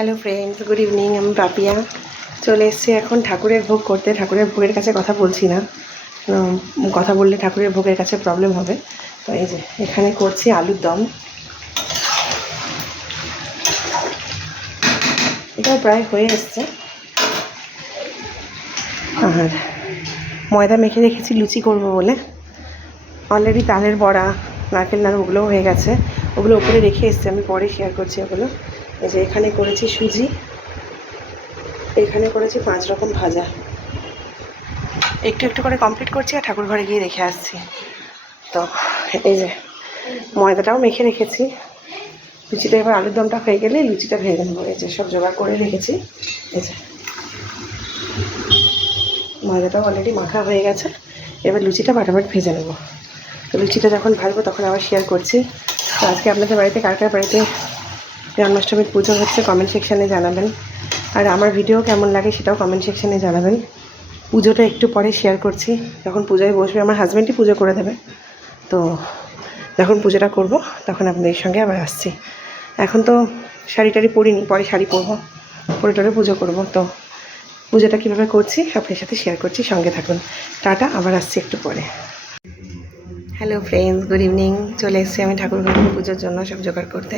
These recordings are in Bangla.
Hello friends, good evening. আমি পাপিয়া চলে এসেছি এখন ঠাকুরের ভোগ করতে। ঠাকুরের ভোগের কাছে কথা বলছি না, কথা বললে ঠাকুরের ভোগের কাছে প্রবলেম হবে। তো এই যে এখানে করছি আলুর দম। এটাও প্রায় হয়ে এসছে। আর ময়দা মেখে রেখেছি লুচি করব বলে। অলরেডি তালের বড়া, নারকেল নাড়ু ওগুলোও হয়ে গেছে, ওগুলো উপরে রেখে এসছি, আমি পরে শেয়ার করছি ওগুলো। এই যে এখানে করেছি সুজি, এখানে করেছি 5 রকম ভাজা। একটু একটু করে কমপ্লিট করছি আর ঠাকুর ঘরে গিয়ে রেখে আসছি। তো এই যে ময়দাটাও মেখে রেখেছি। লুচিটা এবার আলুর দমটা হয়ে গেলে লুচিটা ভেজে নেবো। এই যে সব জোগাড় করে রেখেছি। এই যে ময়দাটাও অলরেডি মাখা হয়ে গেছে, এবার লুচিটা ফাটাফাট ভেজে নেবো। তো লুচিটা যখন ভাজবো তখন আবার শেয়ার করছি। তো আজকে আপনাদের বাড়িতে কার কার বাড়িতে জন্মাষ্টমীর পুজো হচ্ছে কমেন্ট সেকশানে জানাবেন। আর আমার ভিডিও কেমন লাগে সেটাও কমেন্ট সেকশানে জানাবেন। পুজোটা একটু পরে শেয়ার করছি, যখন পুজোয় বসবে। আমার হাজব্যান্ডই পুজো করে দেবে, তো যখন পুজোটা করব তখন আপনাদের সঙ্গে আবার আসছি। এখন তো শাড়ি টাড়ি পরিনি, পরে শাড়ি পরবো, পরে টরে পুজো করব। তো পুজোটা কীভাবে করছি আপনার সাথে শেয়ার করছি, সঙ্গে থাকুন। টাটা, আবার আসছি একটু পরে। Hello friends, good evening. চলে এসেছি আমি ঠাকুর ঘরে পুজোর জন্য সব জোগাড় করতে।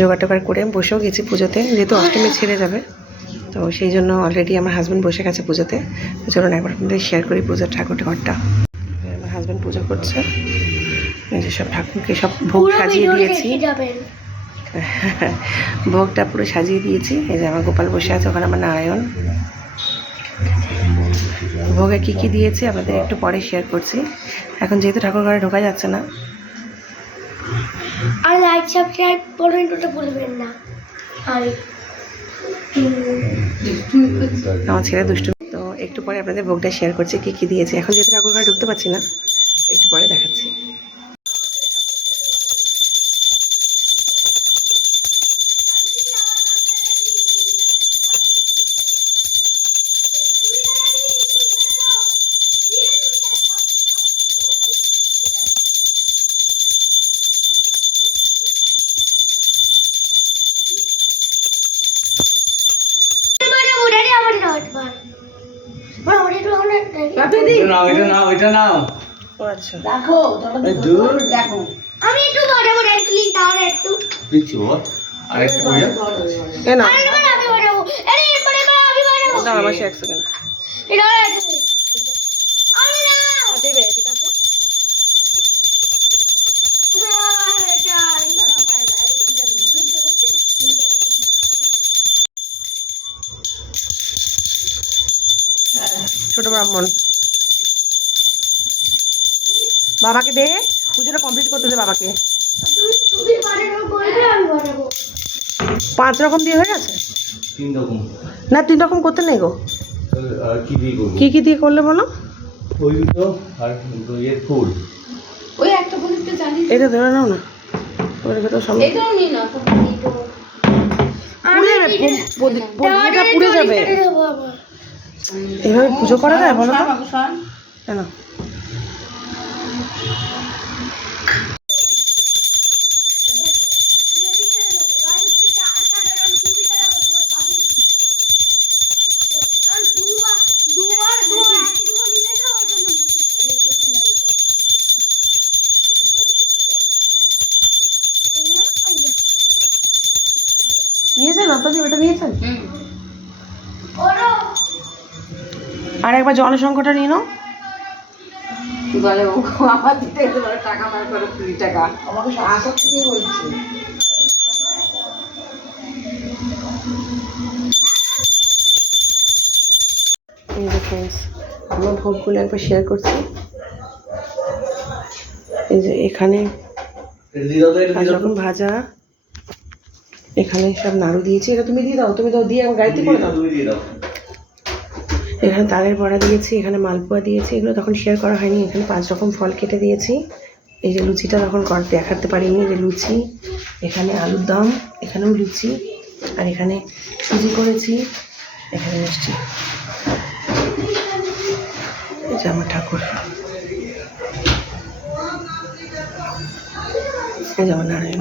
জোগাড় টোগাড় করে বসেও গেছি পুজোতে, যেহেতু অষ্টমী ছেড়ে যাবে, তো সেই জন্য অলরেডি আমার হাজব্যান্ড বসে গেছে পুজোতে। চলুন একবার আপনাদের শেয়ার করি পুজোর ঠাকুরঘরটা। আমার হাজব্যান্ড পুজো করছে। এই যে সব ঠাকুরকে সব ভোগ সাজিয়ে দিয়েছি, ভোগটা পুরো সাজিয়ে দিয়েছি। এই যে আমার গোপাল বসে আছে, ওখানে আমার নারায়ণ। ভোগে কী কী দিয়েছি আপনাদের একটু পরে শেয়ার করছি। এখন যেহেতু ঠাকুর ঘরে ঢোকা যাচ্ছে না। আর লাইক সাবস্ক্রাইব করবেন, ওটা ভুলবেন না। আর আমার ছেলে দুষ্টু, তো একটু পরে আপনাদের ভোগটা শেয়ার করছি কী কী দিয়েছি। এখন যেহেতু ঠাকুর ঘরে ঢুকতে পারছি না, একটু পরে দেখাচ্ছি। আচ্ছা দেখো, দেখো আমি একটু বড় বড় ক্লিন তাহলে একটু দিচ্ছি বল। আরেকটা করে কেন আরে আমি বড় আরে এরপরে আমি বড় দাও আমার 1 সেকেন্ড। এটা আরে না দেবে ঠিক আছে। ছোট ব্রাহ্মণ বাবাকে দে, পুজোটা কমপ্লিট করতে দে বাবাকে। 5 রকম দিয়ে হয়ে গেছে? 3 রকম না, 3 রকম করতে নেই গো। আর কি দিয়ে করব? কি কি দিয়ে করলে বলো? ওই দুটো আর এর ফুল। ওই একটা ফুল একটু জানি এটা ধরে নাও না, ওর ভেতর সব এটাও নি না তো এটা পুড়ে যাবে। এইভাবে পুজো করা যায় বলো তো? কেন নিয়েছেন আপনাদের? ওটা নিয়েছেন? আর একবার জনসংখ্যাটা নিয়ে নাও। বলে আমার দিতে টাকা মার করে 20 টাকা আমাকে আসক থেকে বলছে। এই যে ফ্রেন্ডস, আমার ভোগগুলো একবার শেয়ার করছি। এই যে এখানে 5 রকম ভাজা, এখানে সব নাড়ু দিয়েছি। এটা তুমি দিয়ে দাও, তুমি দাও, দিয়ে আমার গাড়িতে করে দাও। এখানে তালের বড়া দিয়েছি, এখানে মালপোয়া দিয়েছি, এগুলো তখন শেয়ার করা হয়নি। এখানে 5 রকম ফল কেটে দিয়েছি। এই যে লুচিটা তখন দেখাতে পারিনি, যে লুচি, এখানে আলুর দম, এখানেও লুচি, আর এখানে সুজি করেছি, এখানে মিষ্টি। এই যে আমার ঠাকুর, এই যে আমার নারায়ণ।